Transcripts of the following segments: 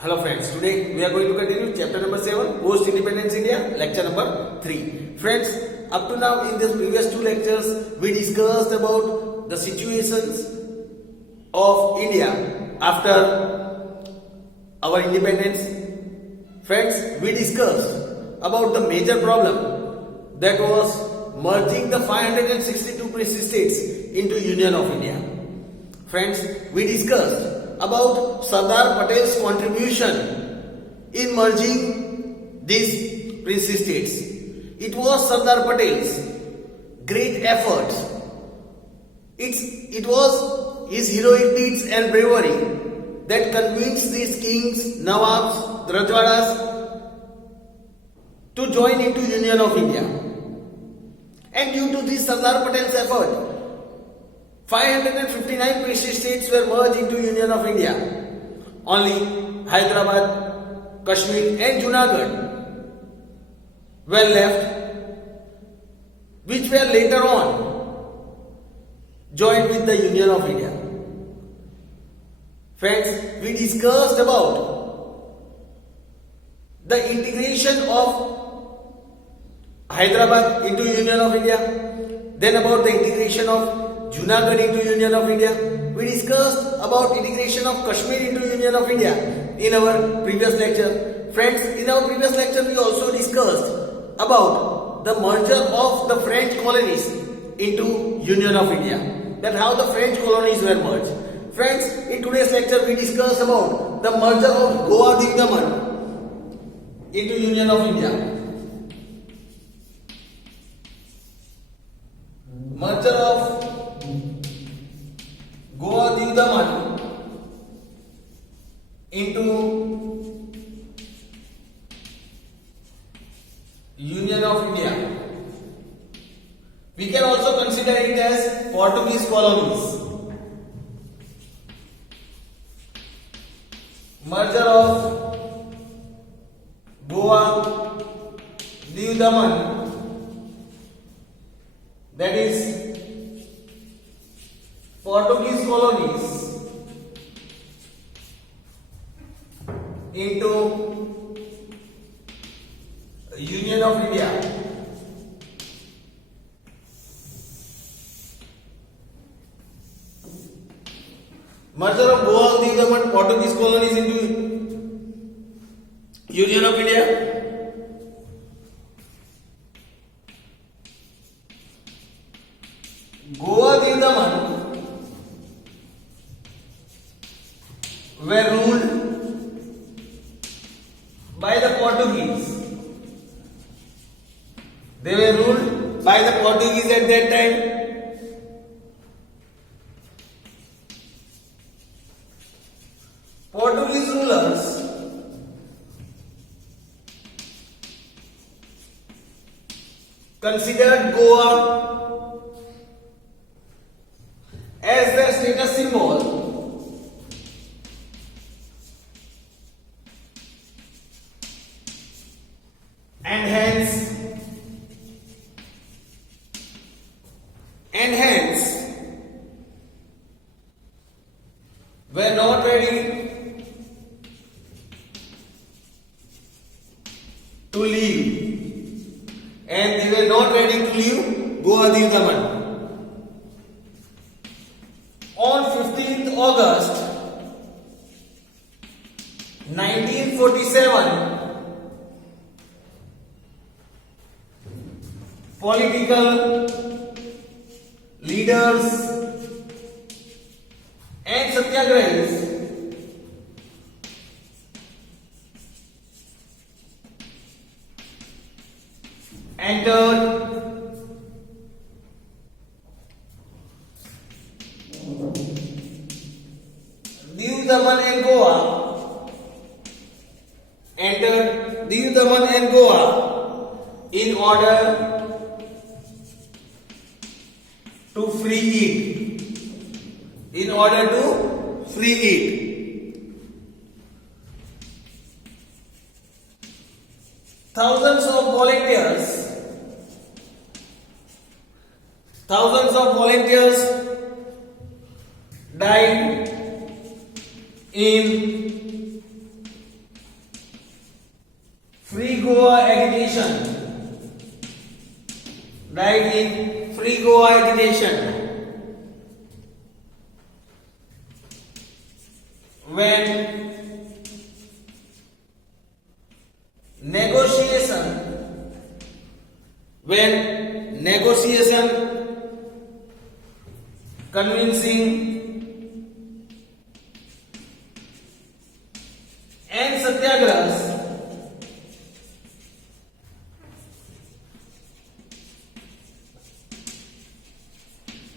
Hello friends, today we are going to continue chapter number 7, Post Independence India, lecture number 3. Friends, up to now in the previous two lectures, we discussed about the situations of India after our independence. Friends, we discussed about the major problem that was merging the 562 states into Union of India. Friends, we discussed about Sardar Patel's contribution in merging these princely states. It was Sardar Patel's great efforts. It was his heroic deeds and bravery that convinced these kings, Nawabs, Rajwadas to join into Union of India. And due to this Sardar Patel's effort, 559 princely states were merged into Union of India. Only Hyderabad, Kashmir and Junagadh were left, which were later on joined with the Union of India. Friends, we discussed about the integration of Hyderabad into Union of India, then about the integration of Junagadh into Union of India. We discussed about integration of Kashmir into Union of India in our previous lecture. Friends, in our previous lecture we also discussed about the merger of the French colonies into Union of India. That how the French colonies were merged. Friends, in today's lecture we discussed about the merger of Goa Diu Daman into Union of India. Merger of Goa Diu Daman into Union of India. We can also consider it as Portuguese colonies. Merger of Goa Diu Daman, that is Portuguese colonies, into Union of India. Merger of Goa Diu Daman, Portuguese colonies into Union of India. Goa Diu Daman were ruled by the Portuguese. They were ruled by the Portuguese at that time. Portuguese rulers considered Goa as their status symbol and hence were not ready to leave, and they were not ready to leave Goa Diu Daman. On 15th August 1947, political leaders and satyagrahis entered Diu Daman and Goa in order to free it. In order to free it. Thousands of volunteers died in Free Goa agitation. Write in Free Goa agitation. When negotiation, convincing and satyagrahas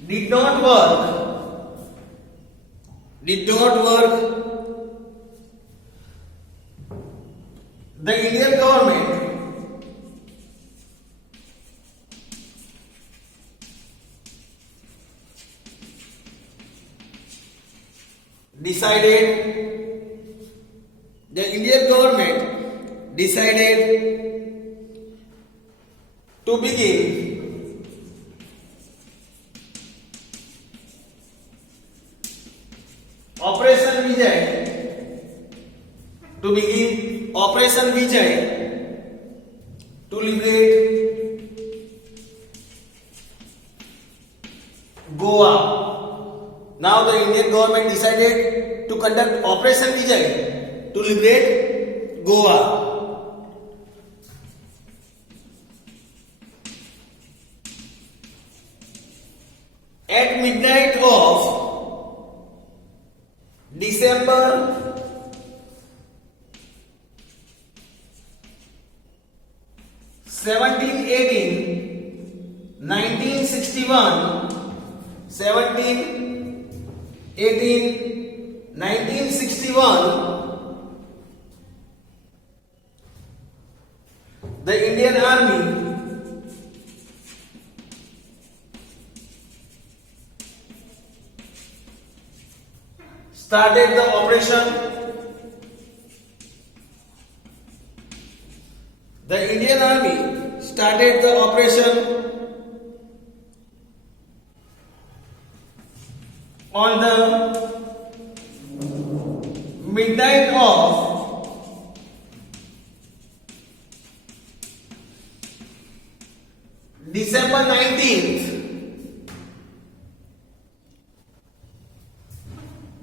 did not work, the Indian government decided to begin Operation Vijay to liberate Goa. Now the Indian government decided to conduct Operation Vijay to liberate Goa. At midnight of December 1961, the Indian Army started the operation. The Indian Army started the operation on the midnight of December 19th.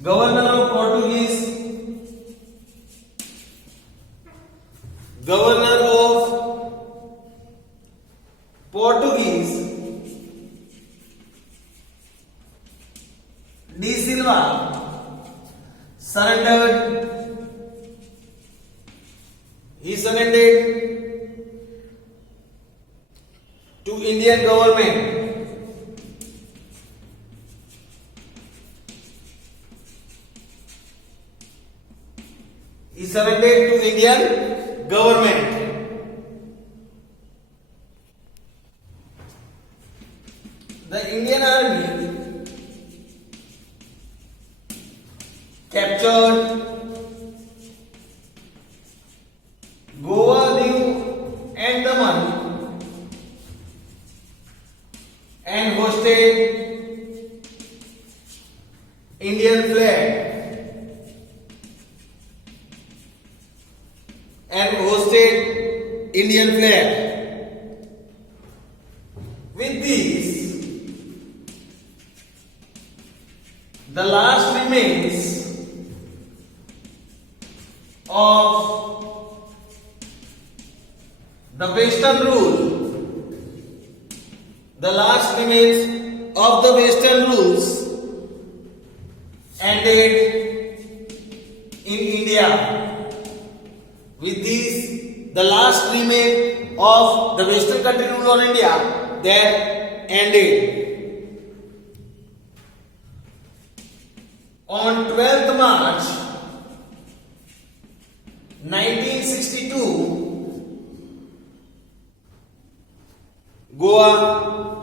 Governor of Portuguese De Silva surrendered. He surrendered to Indian government. He surrendered to Indian government. The Indian Army captured Goa, Diu and Daman and hosted Indian flag. With this, the last remains of the Western rule, ended in India. With this, the last remain of the Western country rule on India that ended. On 12th March 1962, Goa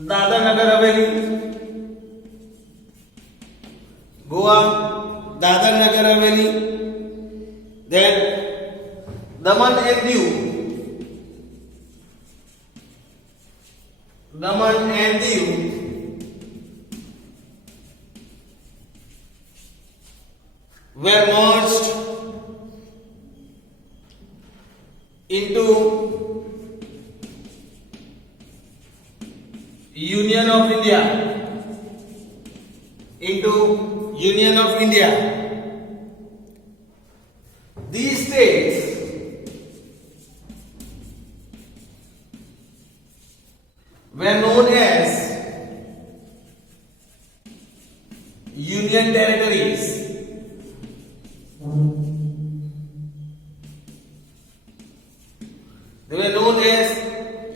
Dadar Nagar Haveli, then Daman and Diu, were merged into Union of India. These states were known as Union Territories. They were known as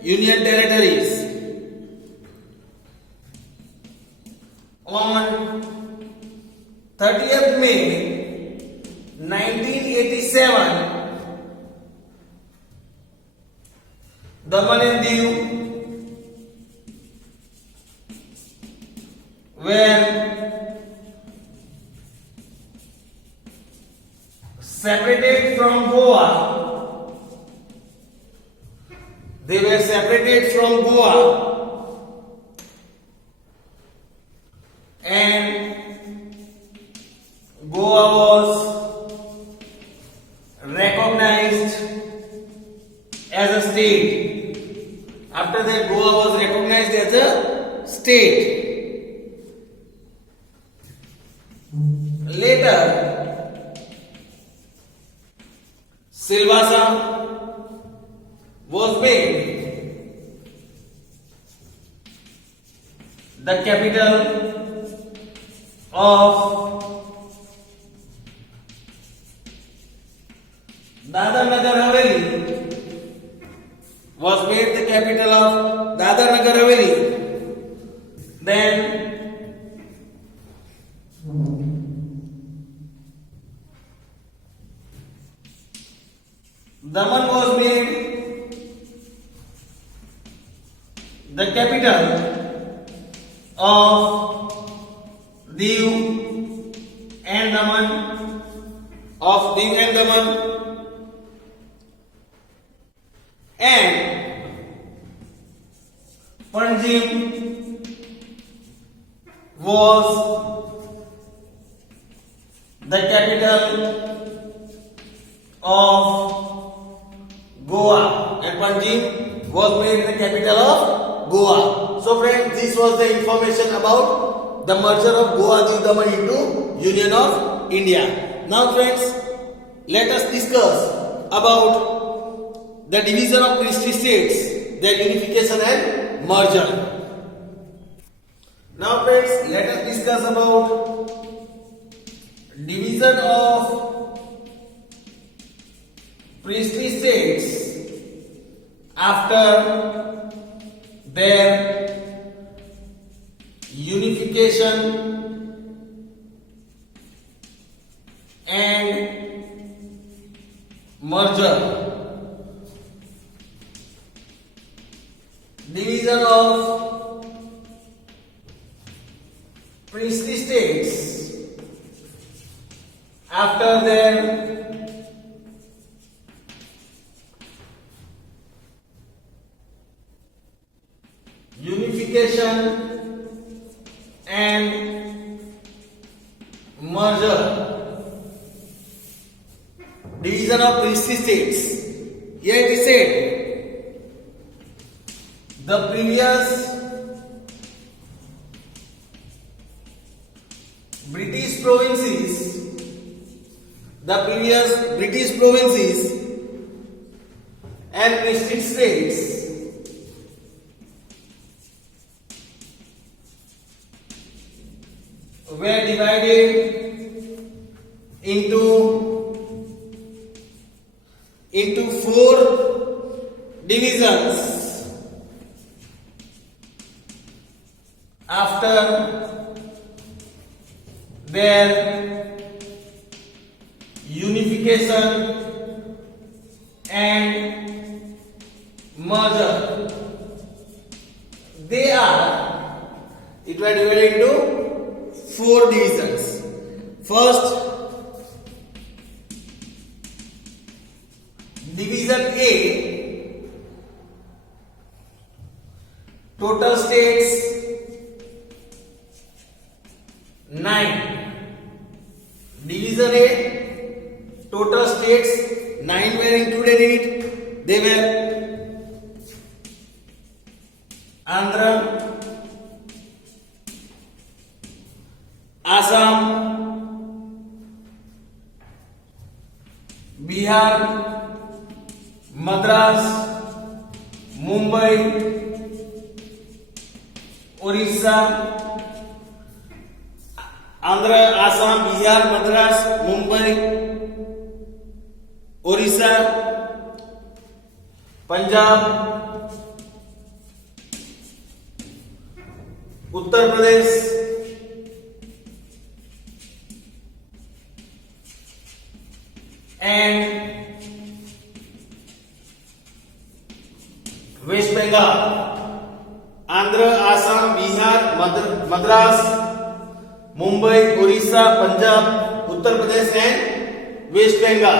Union Territories. On 30th May 1987, Daman and Diu were separated from Goa. They were separated from Goa, and Goa was recognized as a state. After that, Goa was recognized as a state. Later, Silvassa was made the capital of Dadar Nagar Haveli. Was made the capital of Dadar Nagar Haveli. Then Daman was made the capital of Diu and Daman, and Panjim was the capital of Goa, and Panjim was made the capital of Goa. So friends, this was the information about the merger of Goa, Diu, Daman into Union of India. Now friends, let us discuss about the division of priestly states, their unification and merger. Now friends, let us discuss about division of priestly states after their unification and merger. Division of priestly states after their unification and merger. Division of priestly states. Here it is said, the previous British provinces and priestly states were divided into 4 divisions after their unification and merger. It were divided into 4 divisions. First, Division A, total states 9. Division A, total states, 9 were included in it. They were Andhra, Assam, Bihar, Madras, Mumbai, Orissa, Andhra, Assam, Bihar, Madras, Mumbai, Orissa, Punjab, Uttar Pradesh, and West Bengal. Andhra, Assam, Bihar, Madras, Mumbai, Orissa, Punjab, Uttar Pradesh and West Bengal.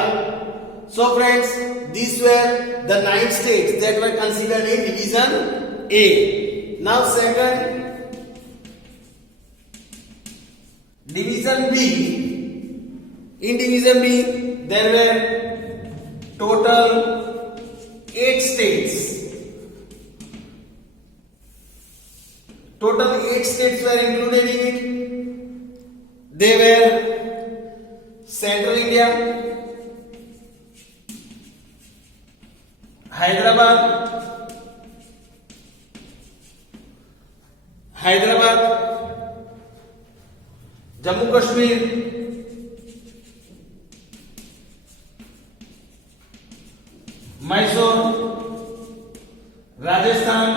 So friends, these were the 9 states that were considered in Division A. Now second, Division B. In Division B, there were total 8 states. Total 8 states were included in it. They were Central India, Hyderabad, Jammu Kashmir, Mysore, Rajasthan,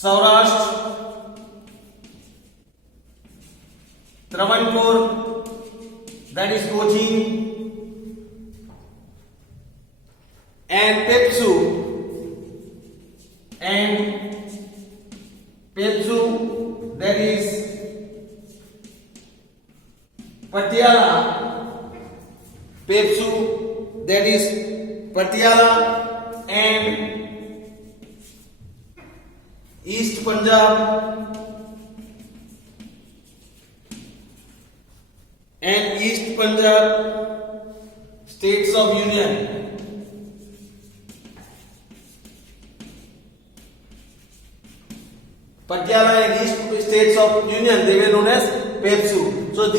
Saurashtra, Travancore, that is Cochin, and Pepsu, that is Patiala, and East Punjab states of union. Patiala and East states of union, they were known as PEPSU. So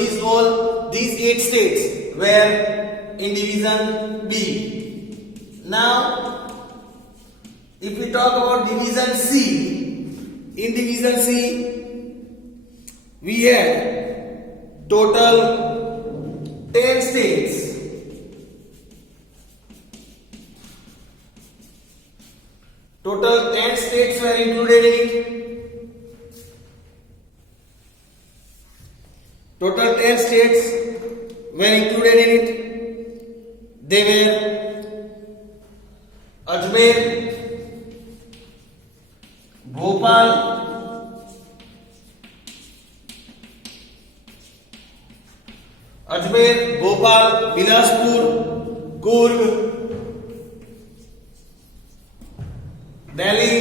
these 8 states were in Division B. Now, if we talk about Division C, in Division C, we have total 10 states. Total 10 states were included in it. Total 10 states were included in it. They were Ajmer, Bhopal, Bilaspur, Coorg, Delhi,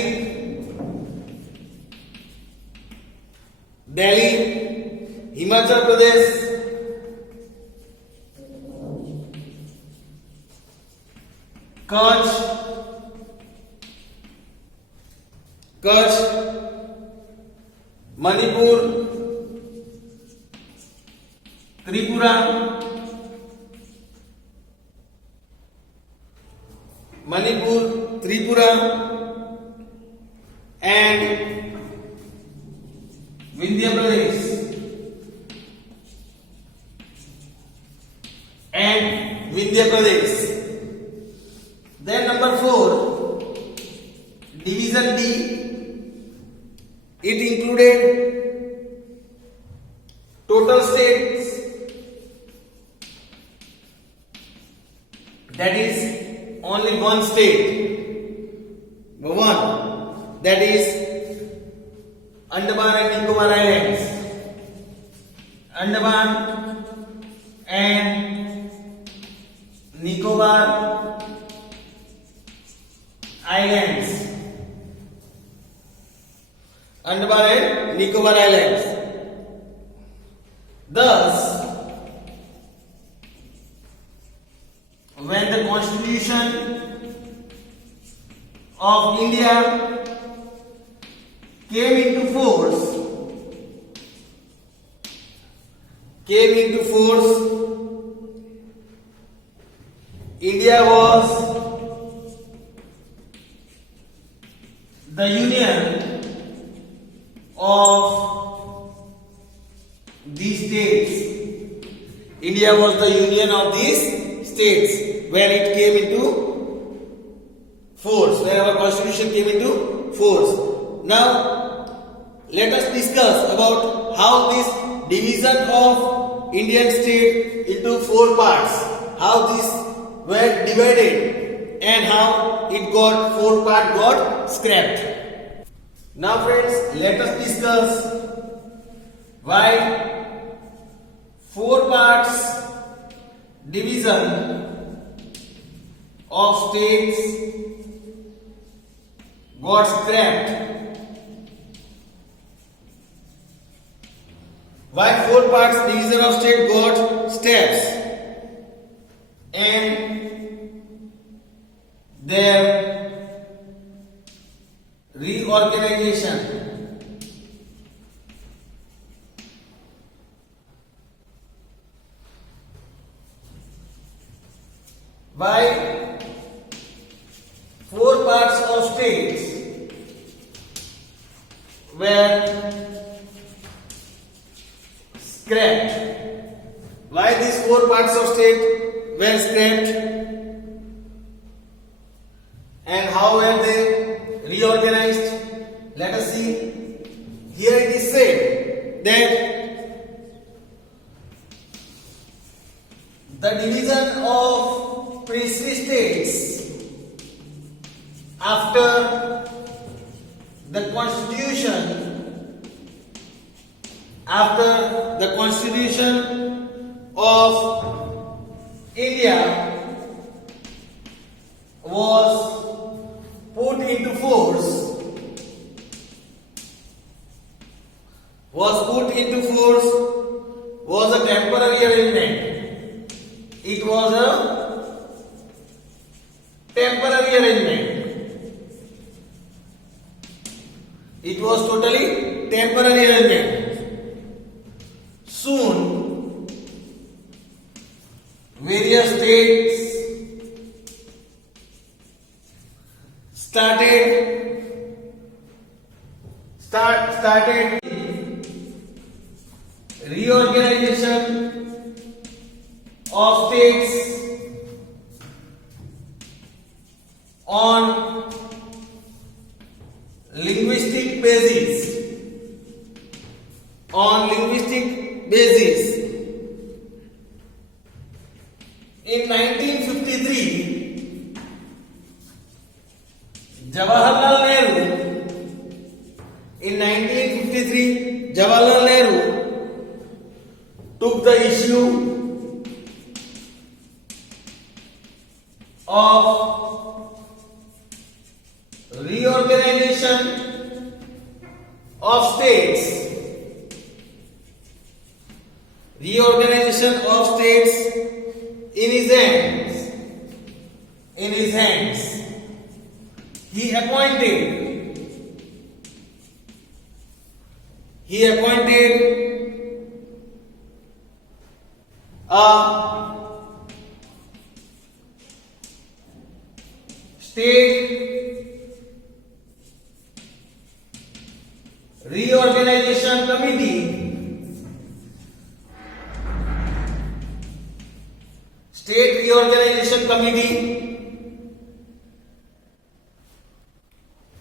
Himachal Pradesh, Kutch, Manipur, Tripura, and Vindhya Pradesh. Then number 4, Division D. It included total states, that is only one state, that is Andaman and Nicobar Islands. Andaman and Nicobar Islands. Andaman and Nicobar Islands. Thus, when the Constitution of India came into force, India was the union of these states. India was the union of these states when it came into force, when our constitution came into force. Now, let us discuss about how this division of Indian state into 4 parts, how these were divided and how it got 4 parts got scrapped. Now friends, let us discuss why 4 parts division of states got scrapped. Why 4 parts division of state got steps and their reorganization. Why 4 parts of states were scrapped. Why these 4 parts of state were scrapped and how were they reorganized? Let us see. Here it is said that the division of princely states after the constitution of India was put into force, was a temporary arrangement. It was a temporary arrangement. It was totally temporary arrangement. Soon, various states started reorganization of states on linguistic basis. In 1953, Jawaharlal Nehru took the issue of reorganization of states in his hands. He appointed a state reorganization committee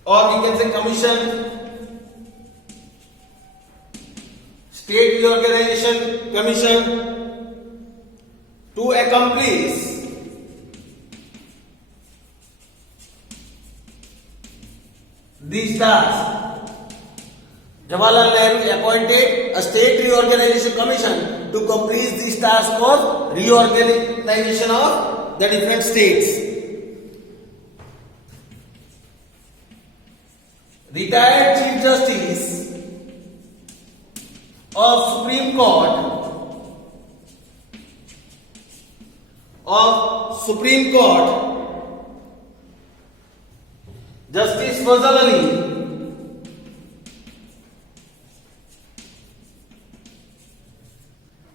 or we can say commission, State Reorganization Commission, to accomplish these tasks. Jawaharlal Nehru appointed a State Reorganization Commission to complete this task of reorganization of the different states. retired Chief Justice of Supreme Court Justice Fazal Ali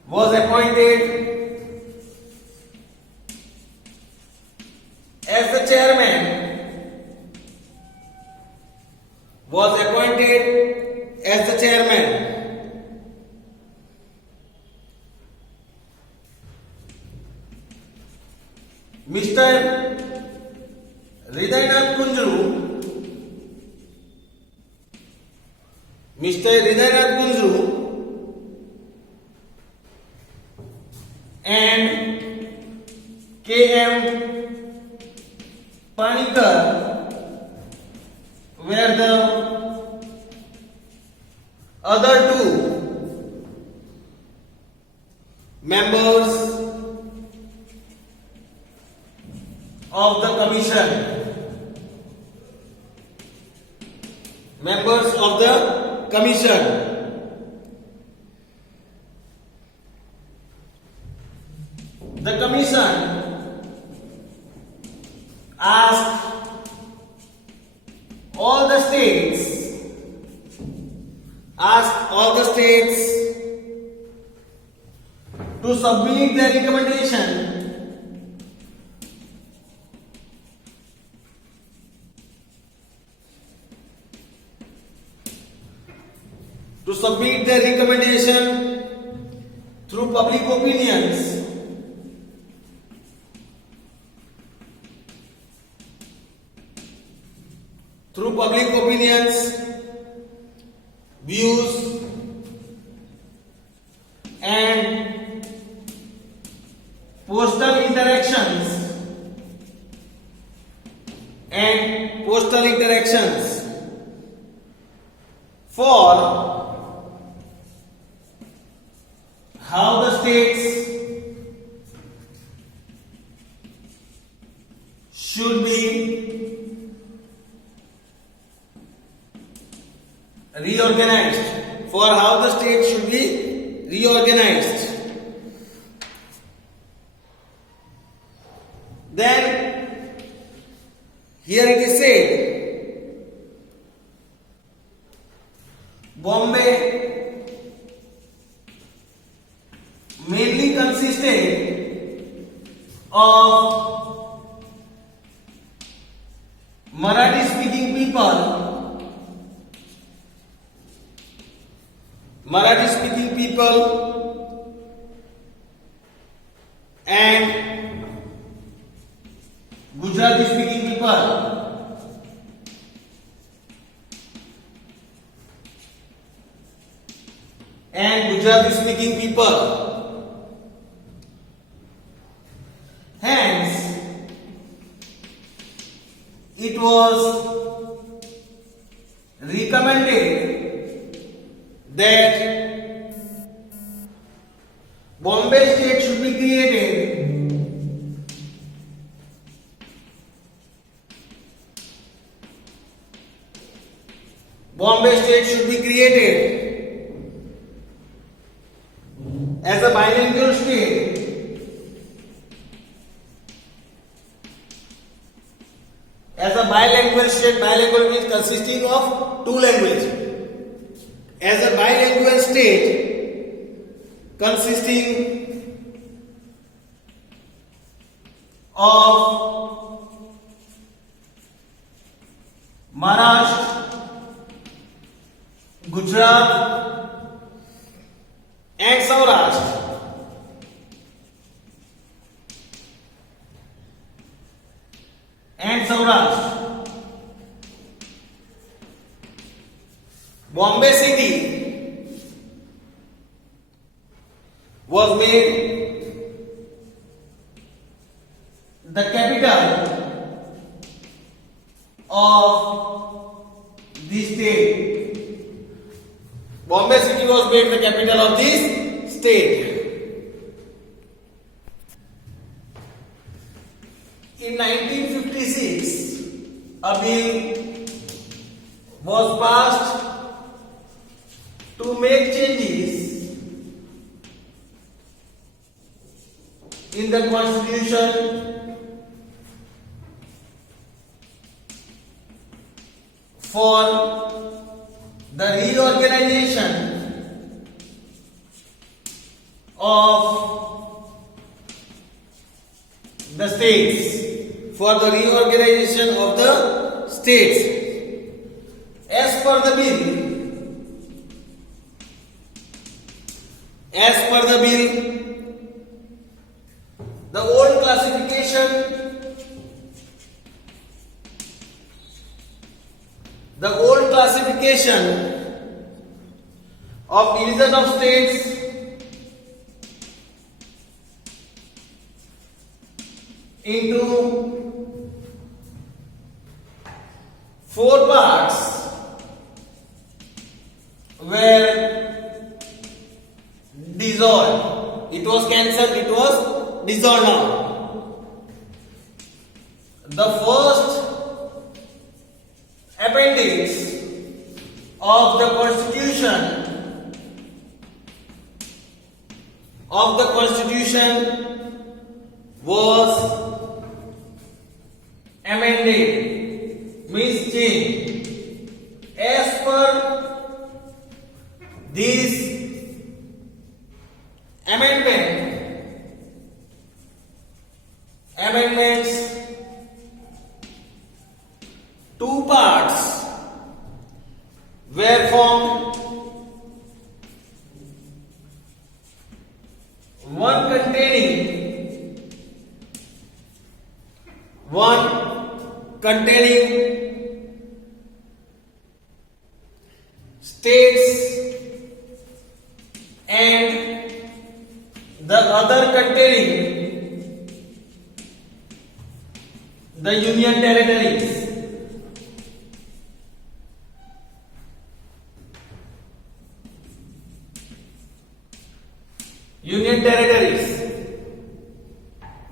was appointed as the chairman Mr. Hridaynath Kunjru and K.M. Panikkar were the other two members of the commission. The commission asked all the states to submit their recommendation through public opinions views and postal interactions for how the states should be reorganized. Then here it is said, Bombay mainly consisted of Marathi speaking people and Gujarati speaking people. Hence, it was recommended that Bombay state should be created as a bilingual state. Bilingual means consisting of two languages. As a bilingual state consisting of Maharashtra, Gujarat and Saurashtra. Bombay city was made the capital of the state. Bombay city was made the capital of this state. In 1956, a bill was passed to make changes in the constitution for the reorganization of the states, for the reorganization of the states. As per the bill, the old classification, of division of states into 4 parts were dissolved. It was cancelled, it was dissolved now. The first appendix of the constitution was amended, means changed. As per this amendments, 2 parts were formed. One containing states and the other containing the union territories.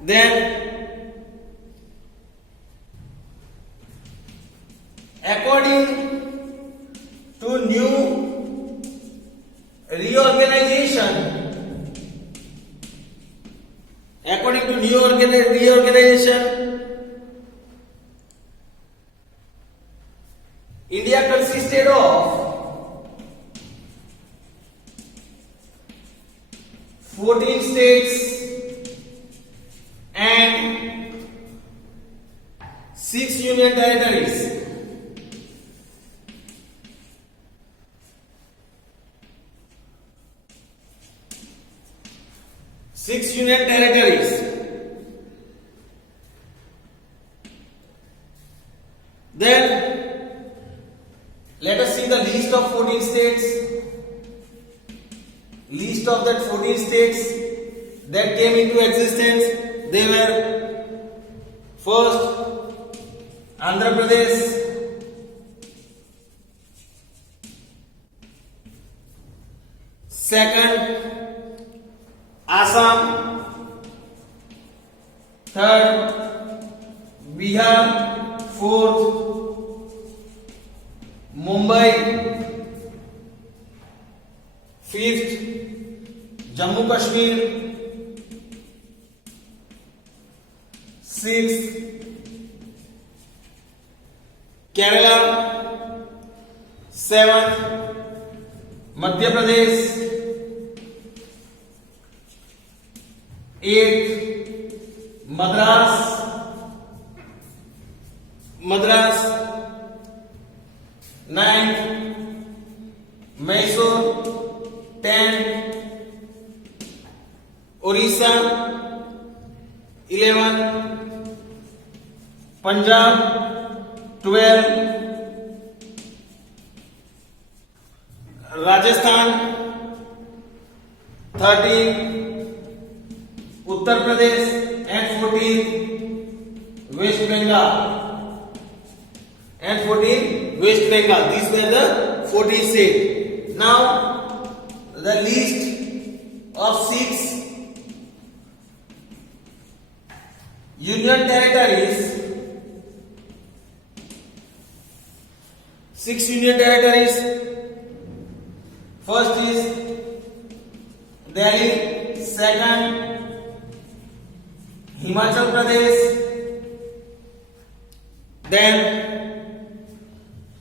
Then according to new reorganization, India consisted of 14 states and 6 union territories. Then let us see the list of 14 states. List of that 14 states that came into existence. They were first Andhra Pradesh, second Assam, third Bihar, fourth Mumbai, fifth Jammu Kashmir, sixth Kerala, seventh Madhya Pradesh, eighth Madras, ninth Mysore, 10th Orissa, 11 Punjab, 12 Rajasthan, 13 Uttar Pradesh, and 14 West Bengal. These were the 14 states. Now the list of 6 union territories 6 union territories. First is Delhi, second Himachal Pradesh, then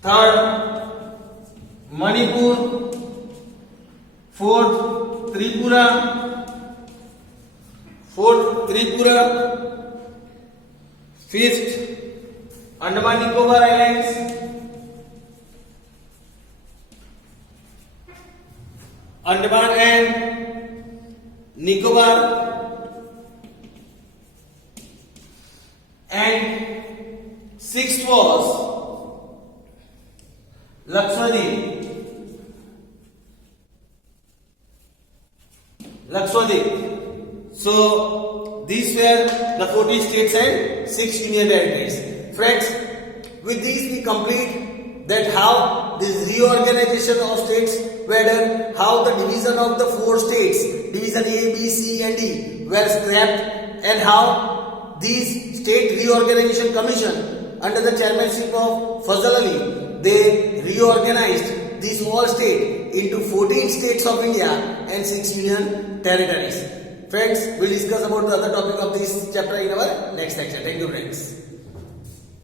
third Manipur, fourth Tripura, fifth Andaman Nicobar Islands, Andaman and Nicobar, and sixth was Lakshadweep. So these were the 40 states and 6 union territories. Friends, with these we complete that how this reorganization of states were done, how the division of the 4 states, division A, B, C and D were scrapped, and how these state reorganization commission under the chairmanship of Fazal Ali, they reorganized these all states into 14 states of India and 6 union territories. Friends, we'll discuss about the other topic of this chapter in our next lecture. Thank you, friends.